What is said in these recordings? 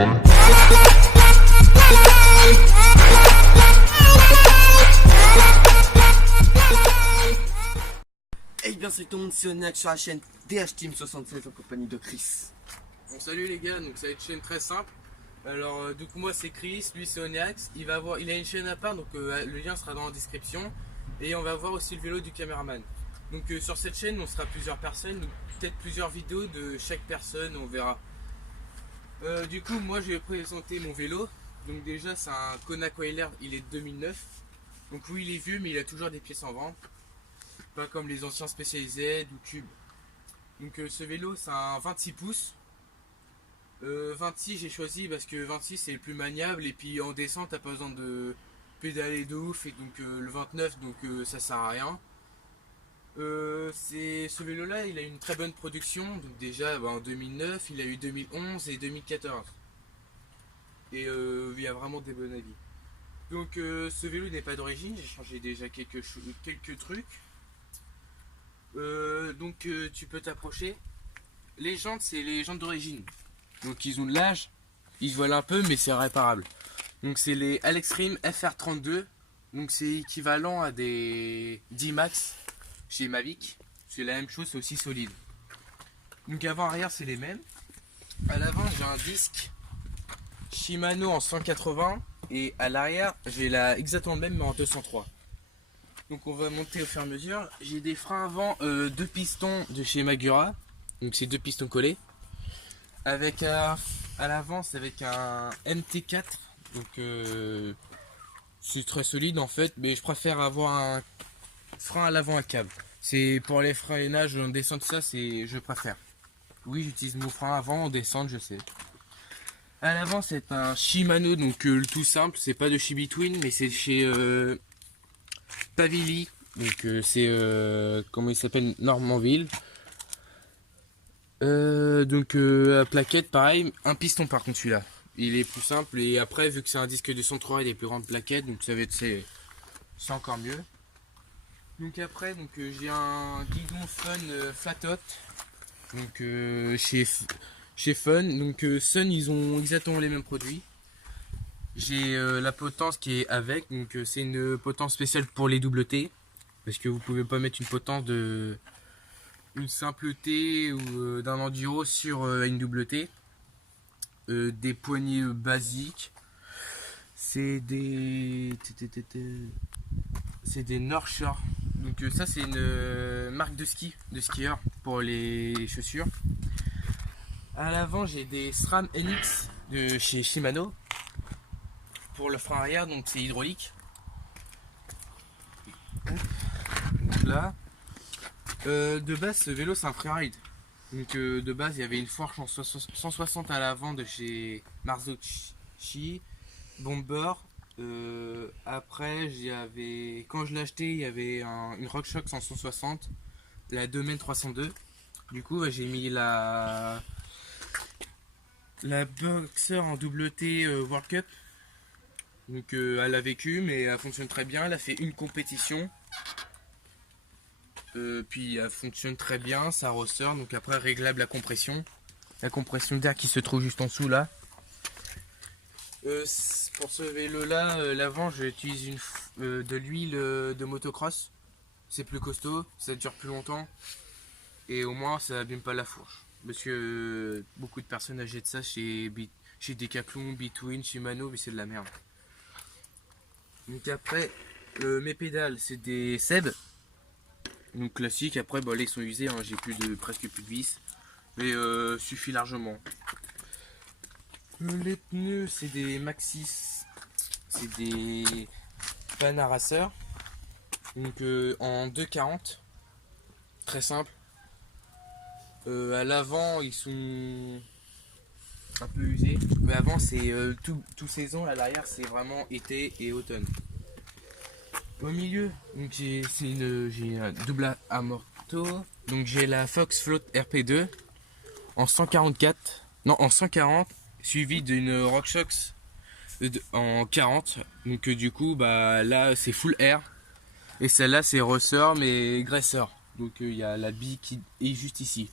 Et bien salut tout le monde, c'est Onax sur la chaîne DH Team 67 en compagnie de Chris. Bon, salut les gars, donc ça va être une chaîne très simple. Alors du coup moi c'est Chris, lui c'est Onax. Il a une chaîne à part, donc le lien sera dans la description. Et on va voir aussi le vélo du caméraman. Donc sur cette chaîne on sera plusieurs personnes, donc peut-être plusieurs vidéos de chaque personne, on verra. Du coup moi je vais présenter mon vélo. Donc déjà c'est un Kona Coiler, il est de 2009. Donc oui il est vieux mais il a toujours des pièces en vente. Pas comme les anciens spécialisés ou Cube. Donc ce vélo c'est un 26 pouces. 26 j'ai choisi parce que 26 c'est le plus maniable et puis en descente t'as pas besoin de pédaler de ouf et donc le 29 donc ça sert à rien. Ce vélo là il a une très bonne production, donc déjà en 2009 il a eu 2011 et 2014 et il y a vraiment des bons avis. Donc ce vélo n'est pas d'origine, j'ai changé déjà quelques trucs. Donc tu peux t'approcher. Les jantes c'est les jantes d'origine, donc ils ont de l'âge, ils se volent un peu mais c'est réparable. Donc c'est les Alextreme FR32, donc c'est équivalent à des D-Max chez Mavic, c'est la même chose, c'est aussi solide. Donc avant arrière c'est les mêmes. À l'avant j'ai un disque Shimano en 180 et à l'arrière j'ai exactement le même mais en 203. Donc on va monter au fur et à mesure. J'ai des freins avant, deux pistons de chez Magura. Donc c'est deux pistons collés. Avec à l'avant c'est avec un MT4. Donc c'est très solide en fait. Mais je préfère avoir un frein à l'avant à câble. C'est pour les freinages en descente, ça je préfère. Oui j'utilise mon frein avant en descente, je sais. À l'avant c'est un Shimano, donc le tout simple. C'est pas de chez Between mais c'est chez Pavili, donc c'est comment il s'appelle, Normanville. Donc à plaquette pareil, un piston par contre celui-là. Il est plus simple et après vu que c'est un disque de 103 et des plus grandes plaquettes, donc ça va être c'est encore mieux. Donc après j'ai un guidon Fun flat top, donc chez Fun, donc Sun ils ont exactement les mêmes produits. J'ai la potence qui est avec, donc c'est une potence spéciale pour les double T, parce que vous pouvez pas mettre une potence de une simple T ou d'un enduro sur une double T. Des poignées basiques, c'est des North Shore, donc ça c'est une marque de skieur pour les chaussures. À l'avant j'ai des SRAM NX de chez Shimano. Pour le frein arrière, donc c'est hydraulique. Donc là, de base, ce vélo c'est un freeride. Donc de base, il y avait une Forge en 160 à l'avant de chez Marzocchi, Bomber. Après, quand je l'ai acheté, il y avait une RockShox en 160, la Domain 302. Du coup, j'ai mis la Boxer en double T World Cup. Donc elle a vécu mais elle fonctionne très bien, elle a fait une compétition. Puis elle fonctionne très bien, ça ressort, donc après réglable la compression d'air qui se trouve juste en dessous là. Pour ce vélo là, l'avant j'utilise de l'huile de motocross, c'est plus costaud, ça dure plus longtemps et au moins ça abîme pas la fourche. Parce que beaucoup de personnes achètent ça chez Decathlon, Between, Shimano, mais c'est de la merde. Donc après mes pédales c'est des Seb, donc classique. Après là ils sont usés, hein, j'ai presque plus de vis, mais suffit largement. Les pneus c'est des Maxxis, c'est des Panaracer, donc en 2,40, très simple. À l'avant ils sont un peu usé, mais avant c'est tout saison, à l'arrière c'est vraiment été et automne. Au milieu donc j'ai un double amorto, donc j'ai la Fox Float RP2 en 144, non en 140, suivi d'une RockShox en 40, donc du coup là c'est full air et celle-là c'est ressort mais graisseur, donc il y a la bille qui est juste ici.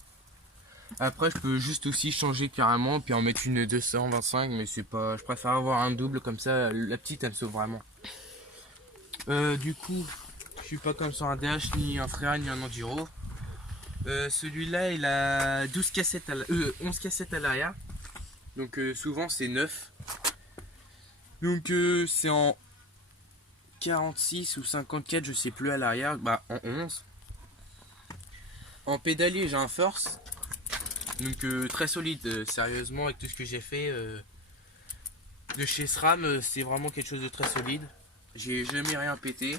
Après, je peux juste aussi changer carrément, puis en mettre une 225, mais c'est pas. Je préfère avoir un double comme ça. La petite, elle me sauve vraiment. Du coup, je suis pas comme sur un DH, ni un Freya, ni un Enduro. Celui-là, il a 12 cassettes 11 cassettes à l'arrière. Donc souvent c'est 9. Donc c'est en 46 ou 54, je sais plus à l'arrière, bah en 11. En pédalier, j'ai un Force. Donc très solide, sérieusement, avec tout ce que j'ai fait de chez SRAM, c'est vraiment quelque chose de très solide. J'ai jamais rien pété.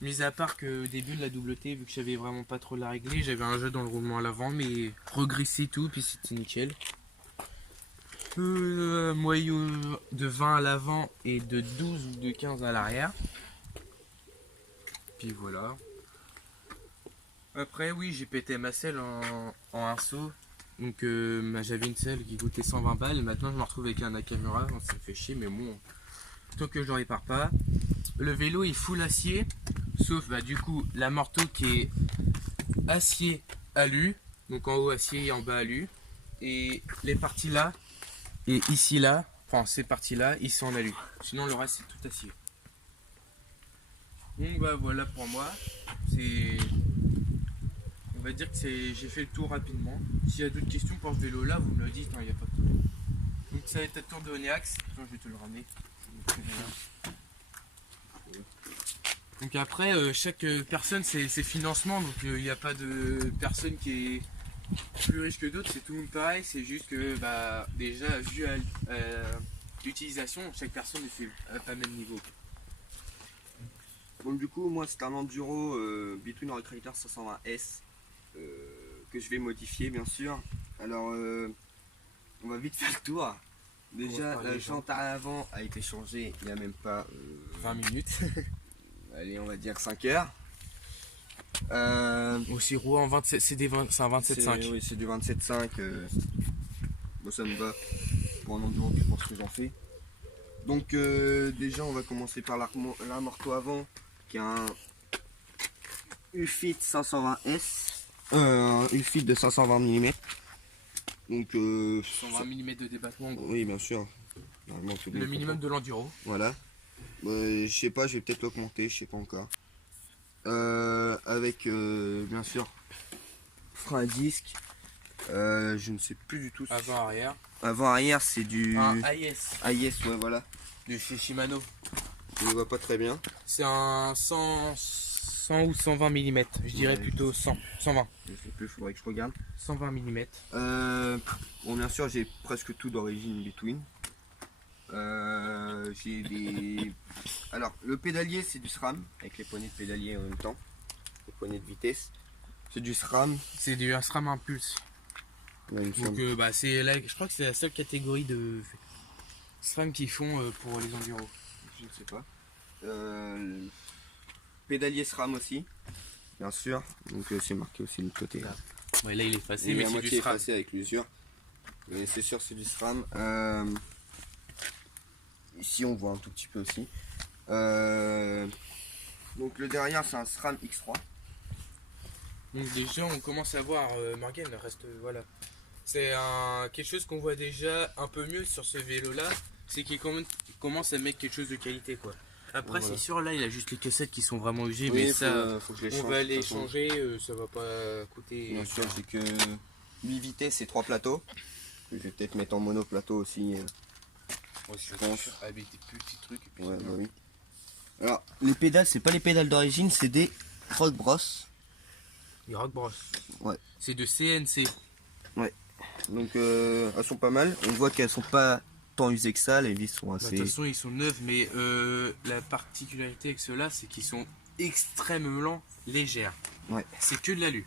Mis à part que au début de la double T, vu que j'avais vraiment pas trop la régler, j'avais un jeu dans le roulement à l'avant, mais regressé tout, puis c'était nickel. Moyeu de 20 à l'avant et de 12 ou de 15 à l'arrière. Puis voilà. Après, oui, j'ai pété ma selle en un saut. Donc j'avais une selle qui coûtait 120 balles. Et maintenant, je me retrouve avec un Nakamura. Ça me fait chier, mais bon, tant que je ne répare pas. Le vélo est full acier. Sauf bah, du coup l'amorto qui est acier alu. Donc en haut acier et en bas alu. Et les parties là et ici là, enfin ces parties là, ils sont en alu. Sinon le reste c'est tout acier. Donc bah voilà pour moi. C'est. On va dire que j'ai fait le tour rapidement. S'il y a d'autres questions pour ce vélo là, vous me le dites, il n'y a pas de problème. Donc ça va être le tour de Oneax. Attends, je vais te le ramener. Donc après, chaque personne ses financements, donc il n'y a pas de personne qui est plus riche que d'autres, c'est tout le monde pareil, c'est juste que bah, déjà vu à l'utilisation, chaque personne est pas le même niveau. Donc du coup, moi c'est un enduro Between Recreator 520S que je vais modifier bien sûr. Alors on va vite faire le tour. Déjà la jante à l'avant a été changée il n'y a même pas 20 minutes. Allez, on va dire 5 heures. Aussi roue en 27, c'est un 27.5. Oui, c'est du 27.5. Bon, ça me va pour un enduro, je pense que j'en fais. Donc déjà on va commencer par l'amorto avant qui est un UFIT 520S. Un UFIT de 520 mm. Donc 120 mm de débattement. oui bien sûr. Le minimum de l'enduro. Voilà. Je sais pas, je vais peut-être l'augmenter, je sais pas encore. Avec bien sûr frein à disque. Je ne sais plus du tout. Avant arrière. Avant arrière c'est du Un AIS. AIS, ouais voilà. De chez Shimano. Je ne vois pas très bien. C'est un 100 ou 120 mm. Je dirais plutôt 100. 120. Je sais plus, faudrait que je regarde. 120 mm. Bon bien sûr j'ai presque tout d'origine Between. J'ai des. Alors le pédalier c'est du SRAM avec les poignées de pédalier en même temps. Les poignées de vitesse. C'est du SRAM. C'est du SRAM Impulse. Là, il me Donc semble. bah, c'est là, je crois que c'est la seule catégorie de SRAM qu'ils font pour les enduros. Je ne sais pas. Pédalier SRAM aussi. Bien sûr. Donc c'est marqué aussi de l'autre côté. Ouais, là il est effacé, Il est mais à c'est moitié du SRAM. effacé avec l'usure. Mais c'est sûr c'est du SRAM. Ici on voit un tout petit peu aussi. Donc le derrière c'est un SRAM X3. Donc déjà on commence à voir Morgan reste voilà. C'est quelque chose qu'on voit déjà un peu mieux sur ce vélo là, c'est qu'il commence à mettre quelque chose de qualité quoi. Après Voilà. c'est sûr là il a juste les cassettes qui sont vraiment usées, Oui, mais ça faut que je les on change, va de les toute façon. changer, ça va pas coûter. Bien sûr j'ai que 8 vitesses et 3 plateaux. Je vais peut-être mettre en monoplateau aussi. Moi, je pense. pense avec des petits trucs. Et puis Ouais, c'est bah bien. oui. Alors les pédales c'est pas les pédales d'origine, c'est des Rock Bros. Les Rock Bros. Ouais. C'est de CNC. Donc elles sont pas mal. On voit qu'elles sont pas tant usées que ça. Les vis sont Bah, de assez. toute façon ils sont neufs, mais la particularité avec ceux-là c'est qu'ils sont extrêmement légères. Ouais. C'est que de l'alu.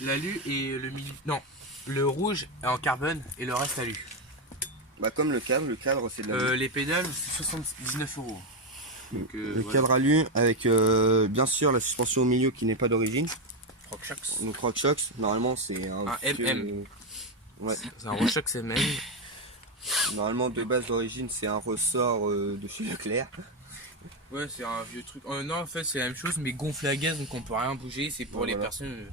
L'alu et le non, le rouge est en carbone et le reste alu. Bah comme le cadre c'est de la. Les pédales c'est 79 €. Donc Le voilà. cadre alu avec bien sûr la suspension au milieu qui n'est pas d'origine. RockShox. Donc RockShox, normalement c'est un MM. Ouais. C'est un RockShox MM. Normalement de base d'origine c'est un ressort de chez Leclerc. Ouais, c'est un vieux truc. Non, en fait c'est la même chose mais gonflé à gaz donc on peut rien bouger. C'est pour Ouais, les voilà. personnes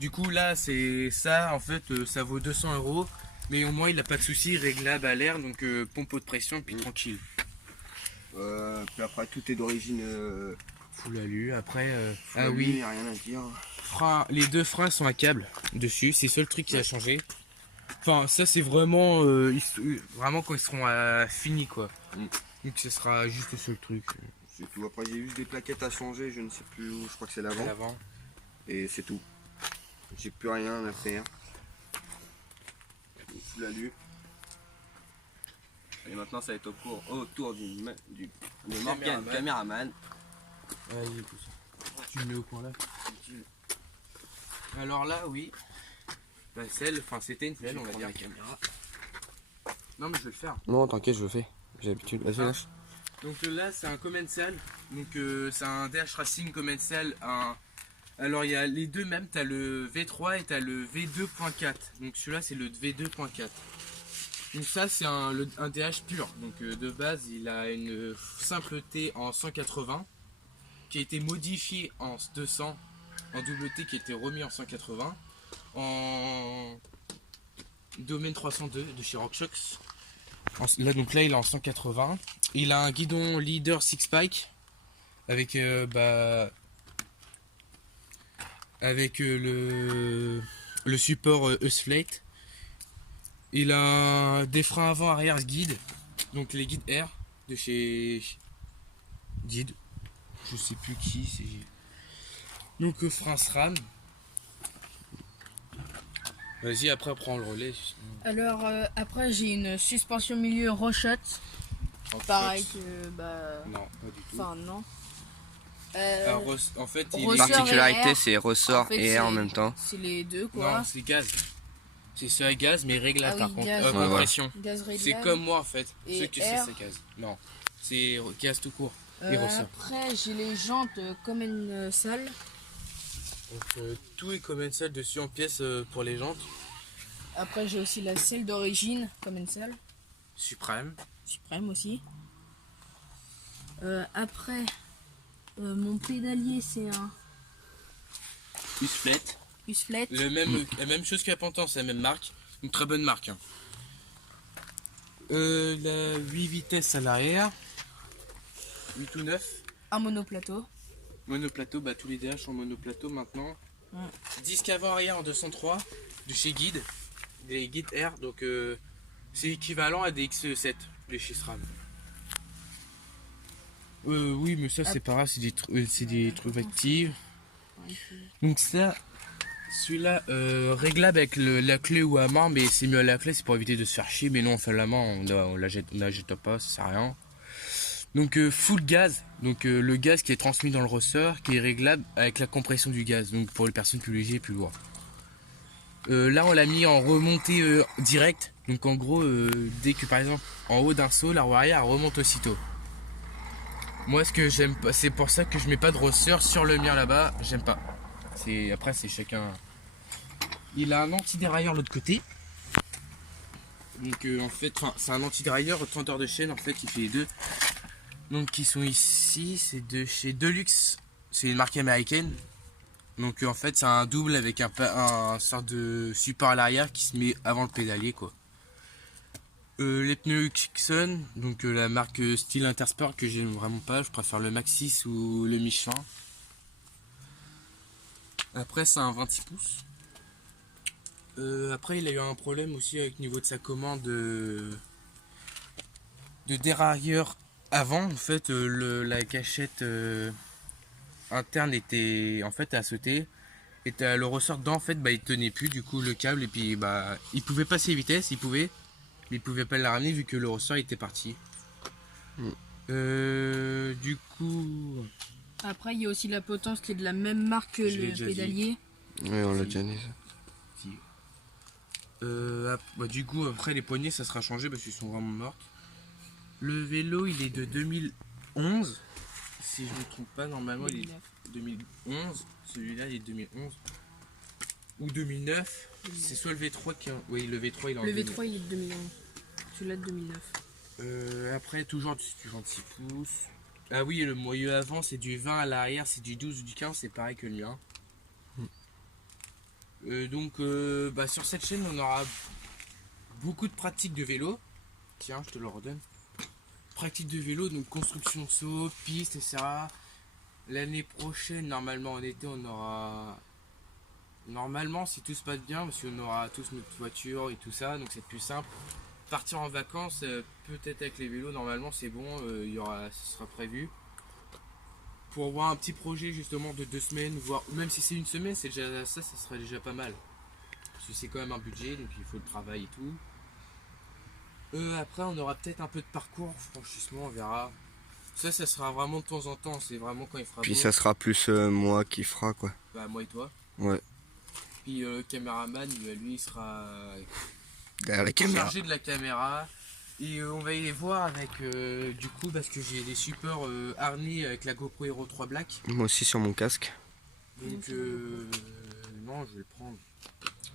Du coup là c'est ça en fait ça vaut 200 euros. Mais au moins il n'a pas de souci, réglable à l'air, donc pompe haute pression puis tranquille. Puis après tout est d'origine Full alu, après full ah alu, oui, y a rien à dire. les deux freins sont à câble dessus, c'est le seul truc qui a changé. Enfin ça c'est vraiment vraiment quand ils seront finis quoi. Donc ce sera juste le seul truc. C'est tout. Après j'ai juste des plaquettes à changer, je ne sais plus où, je crois que c'est l'avant. L'avant. Et c'est tout. J'ai plus rien à faire. Full alu. Et maintenant ça va être autour de Morgan, caméraman. Ouais, il est tout ça. Tu le mets au point là. Alors là, oui. Bah, c'était une selle, on va dire. La caméra. Non, mais je vais le faire. Non, t'inquiète, je le fais. J'ai l'habitude. Vas-y, Ah. lâche. Donc là, c'est un commensal. Donc c'est un DH Racing commensal. Alors il y a les deux mêmes. T'as le V3 et t'as le V2.4. Donc celui-là, c'est le V2.4. Donc ça, c'est un DH pur. Donc de base, il a une simple T en 180 qui a été modifié en 200, en double T qui a été remis en 180, en domaine 302 de chez RockShox. Là, donc là, il est en 180. Il a un guidon leader 6-pike avec, avec le support Eusflate. Il a des freins avant arrière guide, donc les guides R de chez Guide. Je sais plus qui c'est. Donc frein SRAM. Vas-y, après prends le relais. Alors après j'ai une suspension milieu Rochette. Pareil que Non, pas du tout. enfin non. En fait, il Ressort est... et Particularité, air. c'est ressort En fait, et air en c'est- même temps. C'est les deux quoi. Non, c'est gaz. C'est ça gaz, mais réglable Ah par oui, contre. gaz. Ouais, voilà. Compression. Gaz réglable. C'est comme moi en fait. Et Ceux qui air. c'est gaz. Non, c'est gaz tout court. Et ressort. Après j'ai les jantes comme une salle. Donc tout est comme une salle dessus en pièces pour les jantes. Après j'ai aussi la selle d'origine comme une salle. Suprême. Suprême aussi. Après mon pédalier c'est un Usflette. Usflette. La même chose qu'à Pantin, c'est la même marque. Une très bonne marque. Hein. La 8 vitesses à l'arrière. 8 ou 9. Un monoplateau. Monoplateau, bah tous les DH sont monoplateau maintenant. Ouais. Disque avant arrière en 203 de chez Guide. Des Guide R, donc c'est équivalent à des X7 de chez SRAM. Oui, mais ça c'est pas grave, c'est des trucs actifs. Donc ça, celui-là réglable avec la clé ou à main, mais c'est mieux à la clé, c'est pour éviter de se faire chier. Mais non, on fait la main, on la jette pas, ça sert à rien. Donc full gaz, donc le gaz qui est transmis dans le ressort, qui est réglable avec la compression du gaz, donc pour les personnes plus légères et plus lourdes. Là on l'a mis en remontée directe, donc en gros dès que par exemple en haut d'un saut, la roue arrière elle remonte aussitôt. Moi ce que j'aime pas, c'est pour ça que je mets pas de ressort sur le mien là-bas, j'aime pas. Après c'est chacun. Il a un anti-dérailleur de l'autre côté. Donc en fait, c'est un anti-dérailleur tenteur de chaîne, en fait il fait les deux. Donc qui sont ici, c'est de chez Deluxe, c'est une marque américaine. Donc en fait c'est un double avec un sorte de support à l'arrière qui se met avant le pédalier quoi. Les pneus Kixon, donc la marque style Intersport que j'aime vraiment pas, je préfère le Maxxis ou le Michelin. Après c'est un 26 pouces. Après il a eu un problème aussi avec le niveau de sa commande de dérailleur avant. En fait la cachette interne était en fait à sauter et le ressort dedans en fait il tenait plus du coup le câble et puis il pouvait passer les vitesses, il pouvait pas la ramener vu que le ressort était parti. Du coup Après il y a aussi la potence qui est de la même marque que Je l'ai le déjà Oui, pédalier. on l'a déjà dit. du coup après les poignées ça sera changé parce qu'ils sont vraiment mortes. Le vélo il est de 2011 si je ne me trompe pas, normalement il est 2011, celui-là il est 2011 ou 2009, c'est soit le V3 qui oui le V3 il est en Le 2009. V3 il est de 2011. Celui-là de 2009. Après toujours du 26 pouces. Ah oui, le moyeu avant c'est du 20 à l'arrière, c'est du 12 ou du 15, c'est pareil que le mien. Sur cette chaîne, on aura beaucoup de pratiques de vélo. Tiens, je te le redonne. Pratique de vélo, donc construction saut, piste, etc. L'année prochaine, normalement en été, on aura... Normalement, si tout se passe bien, parce qu'on aura tous notre voiture et tout ça, donc c'est plus simple. Partir en vacances, peut-être avec les vélos, normalement c'est bon, ce sera prévu. Pour voir un petit projet justement de 2 semaines, voire même si c'est une semaine, c'est déjà ça serait déjà pas mal. Parce que c'est quand même un budget, donc il faut le travail et tout. Après, on aura peut-être un peu de parcours, franchement, on verra. Ça sera vraiment de temps en temps, c'est vraiment quand il fera Puis beau. ça sera plus moi qui fera quoi. Bah, moi et toi. Ouais. Puis le caméraman, lui, il sera Derrière la caméra. chargé de la caméra. Et on va y voir avec, du coup, parce que j'ai des supports harnais avec la GoPro Hero 3 Black. Moi aussi sur mon casque. Donc, non, je vais le prendre.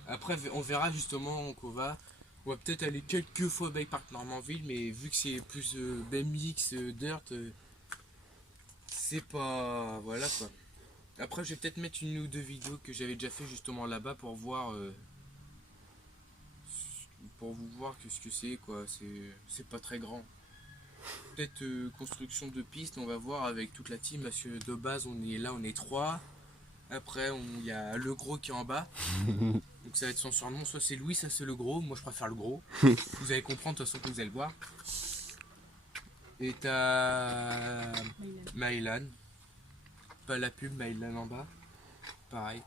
Après, on verra justement qu'on va. On va peut-être aller quelques fois au Bike Park Normanville, mais vu que c'est plus BMX, Dirt, c'est pas. Voilà quoi. Après, je vais peut-être mettre une ou deux vidéos que j'avais déjà fait justement là-bas pour voir. Pour vous voir que ce que c'est quoi. C'est pas très grand. Peut-être construction de piste, on va voir avec toute la team parce que de base, on est 3. Après, il y a le gros qui est en bas. Donc ça va être son surnom, soit c'est Louis, ça c'est le gros. Moi je préfère le gros. Vous allez comprendre de toute façon que vous allez le voir. Et t'as Maïlan. Pas la pub, Maïlan en bas. Pareil.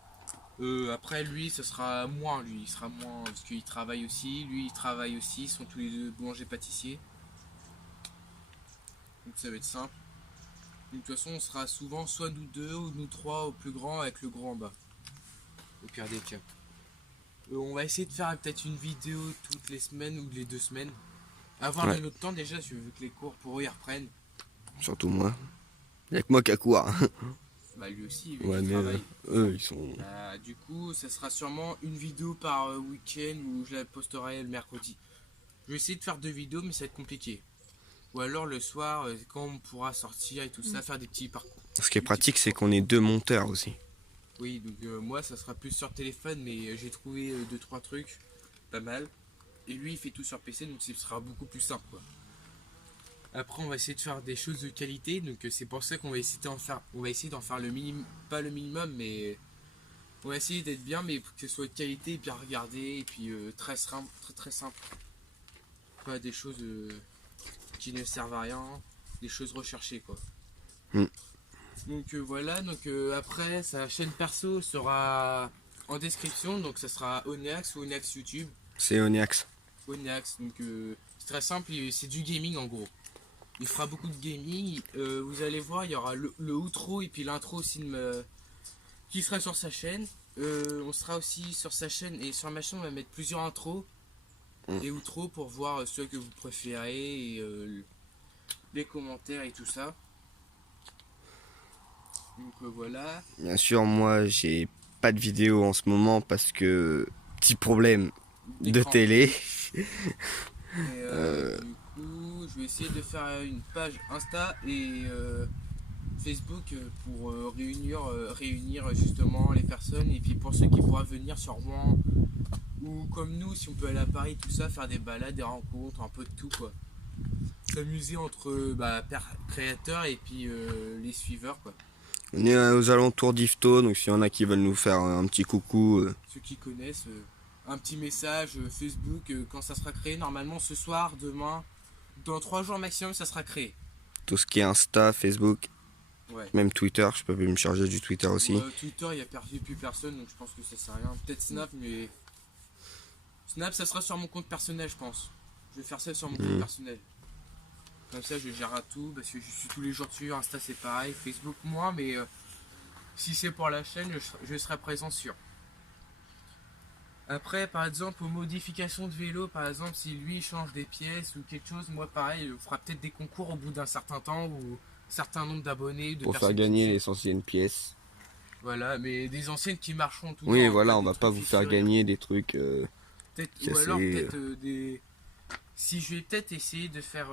Après lui, ce sera moins, lui. Il sera moins parce qu'il travaille aussi. Lui, il travaille aussi. Ils sont tous les deux boulangers pâtissiers. Donc ça va être simple. Donc, de toute façon, on sera souvent soit nous deux ou nous trois au plus grand avec le gros en bas. Au pire des cas. On va essayer de faire peut-être une vidéo toutes les semaines ou les 2 semaines. Avoir Ouais. de notre temps déjà, si vu que les cours pour eux ils reprennent. Surtout moi. Y'a que moi qui a cours. Bah lui aussi, vu Ouais qu'il mais travaille. eux ils sont. Du coup, ça sera sûrement une vidéo par week-end où je la posterai le mercredi. Je vais essayer de faire 2 vidéos, mais ça va être compliqué. Ou alors le soir, quand on pourra sortir et tout ça, faire des petits parcours. Ce qui est pratique c'est qu'on est 2 monteurs aussi. Oui, donc moi ça sera plus sur téléphone, mais j'ai trouvé 2-3 trucs pas mal. Et lui il fait tout sur PC, donc ce sera beaucoup plus simple quoi. Après on va essayer de faire des choses de qualité, donc c'est pour ça qu'on va essayer d'en faire le minimum, pas le minimum, mais on va essayer d'être bien, mais pour que ce soit de qualité, bien regardé, et puis très simple, très simple. Pas des choses qui ne servent à rien, des choses recherchées quoi. Mm. Donc voilà, donc après sa chaîne perso sera en description, donc ça sera Onyx ou Onyx YouTube. C'est Onyx. Onyx, donc c'est très simple, c'est du gaming en gros. Il fera beaucoup de gaming, vous allez voir, il y aura le outro et puis l'intro aussi qui sera sur sa chaîne. On sera aussi sur sa chaîne et sur ma chaîne on va mettre plusieurs intros et outros pour voir ceux que vous préférez et les commentaires et tout ça. Donc voilà. Bien sûr moi j'ai pas de vidéo en ce moment parce que petit problème de D'écran. télé. Et, du coup, je vais essayer de faire une page Insta et Facebook pour réunir justement les personnes et puis pour ceux qui pourraient venir sur Rouen ou comme nous, si on peut aller à Paris, tout ça, faire des balades, des rencontres, un peu de tout quoi. S'amuser entre créateurs et puis les suiveurs quoi. On est aux alentours d'Yvetot, donc s'il y en a qui veulent nous faire un petit coucou. Ceux qui connaissent, un petit message Facebook quand ça sera créé, normalement ce soir, demain, dans 3 jours maximum ça sera créé. Tout ce qui est Insta, Facebook, Ouais. même Twitter, je peux me charger du Twitter aussi. Twitter, il n'y a plus personne, donc je pense que ça sert à rien. Peut-être Snap, mais. Snap, ça sera sur mon compte personnel, je pense. Je vais faire ça sur mon compte personnel. Comme ça, je gère à tout, parce que je suis tous les jours dessus. Insta, c'est pareil. Facebook, moins, mais si c'est pour la chaîne, je serai présent sûr. Après, par exemple, aux modifications de vélo, par exemple, si lui change des pièces ou quelque chose, moi, pareil, on fera peut-être des concours au bout d'un certain temps ou certain nombre d'abonnés. Pour faire gagner les anciennes pièces. Voilà, mais des anciennes qui marcheront tout le temps. Oui, voilà, pas on des va pas trucs vous faire fissurés. gagner des trucs. Peut-être, ou cassés, alors peut-être des. Si je vais peut-être essayer de faire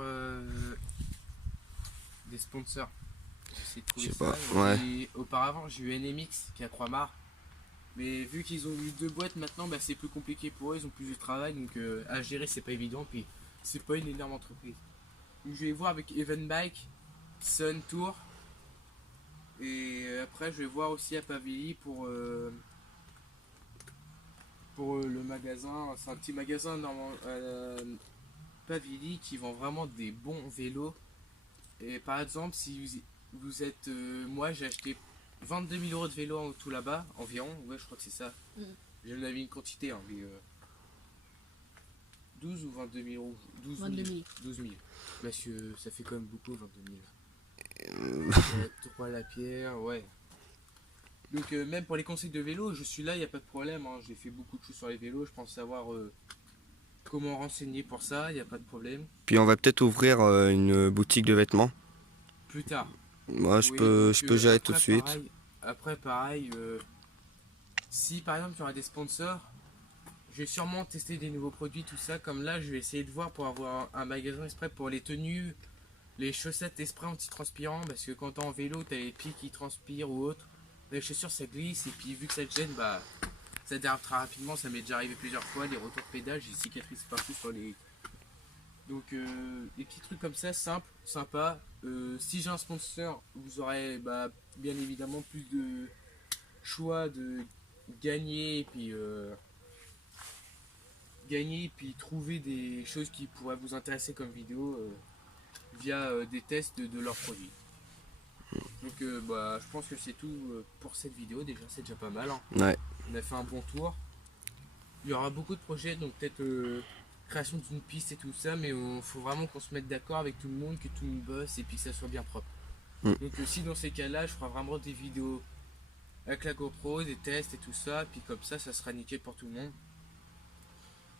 des sponsors. J'essaie de trouver Je sais ça. pas, ouais. Et auparavant, j'ai eu NMX qui est à Croix-Mare. Mais vu qu'ils ont eu 2 boîtes maintenant, bah, c'est plus compliqué pour eux, ils ont plus de travail, donc à gérer c'est pas évident, puis c'est pas une énorme entreprise. Donc je vais voir avec Even Bike, Sun Tour, et après je vais voir aussi à Pavilly pour le magasin, c'est un petit magasin Pavilly qui vend vraiment des bons vélos. Et par exemple, si vous êtes. Moi, j'ai acheté 22 000 € de vélo en tout là-bas, environ. Ouais, je crois que c'est ça. J'en avais une quantité, hein, mais 12 ou 22 000 €. 22 000. 12 000. Parce que ça fait quand même beaucoup, 22 000. 3 la pierre, ouais. Donc, même pour les conseils de vélo, je suis là, il n'y a pas de problème. Hein. J'ai fait beaucoup de choses sur les vélos. Je pense savoir comment renseigner pour ça, il n'y a pas de problème. Puis on va peut-être ouvrir une boutique de vêtements. Plus tard. Moi, je Oui, peux donc, gérer après, tout de suite. Après, pareil, si par exemple il y aura des sponsors, je vais sûrement tester des nouveaux produits, tout ça. Comme là, je vais essayer de voir pour avoir un magasin exprès pour les tenues, les chaussettes exprès anti-transpirant. Parce que quand t'es en vélo, t'as les pieds qui transpirent ou autre. Les chaussures ça glisse et puis vu que ça te gêne, bah ça dérape très rapidement. Ça m'est déjà arrivé plusieurs fois. Les retours de pédale, j'ai cicatrices partout sur les. Donc des petits trucs comme ça, simples, sympas. Si j'ai un sponsor, vous aurez bien évidemment plus de choix de gagner et puis trouver des choses qui pourraient vous intéresser comme vidéo via des tests de leurs produits. Donc je pense que c'est tout pour cette vidéo. Déjà c'est déjà pas mal, hein. Ouais. On a fait un bon tour. Il y aura beaucoup de projets, donc peut-être création d'une piste et tout ça, mais il faut vraiment qu'on se mette d'accord avec tout le monde, que tout le monde bosse et puis que ça soit bien propre. Donc si dans ces cas-là, je ferai vraiment des vidéos avec la GoPro, des tests et tout ça, puis comme ça sera nickel pour tout le monde.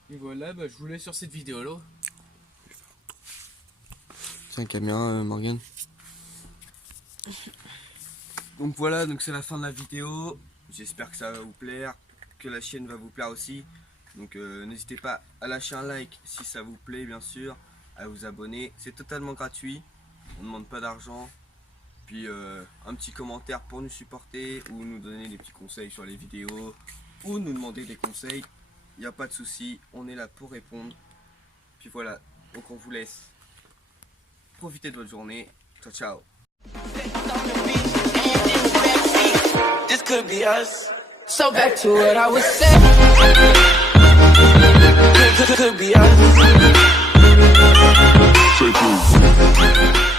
Et voilà, je vous laisse sur cette vidéo là. C'est une caméra, Morgan. Donc voilà, donc c'est la fin de la vidéo. J'espère que ça va vous plaire, que la chaîne va vous plaire aussi. Donc n'hésitez pas à lâcher un like si ça vous plaît, bien sûr, à vous abonner. C'est totalement gratuit, on ne demande pas d'argent. Puis un petit commentaire pour nous supporter ou nous donner des petits conseils sur les vidéos ou nous demander des conseils. Il n'y a pas de souci, on est là pour répondre. Puis voilà, donc on vous laisse. Profitez de votre journée. Ciao, ciao. This could be us. So back to what I was saying. Could be us.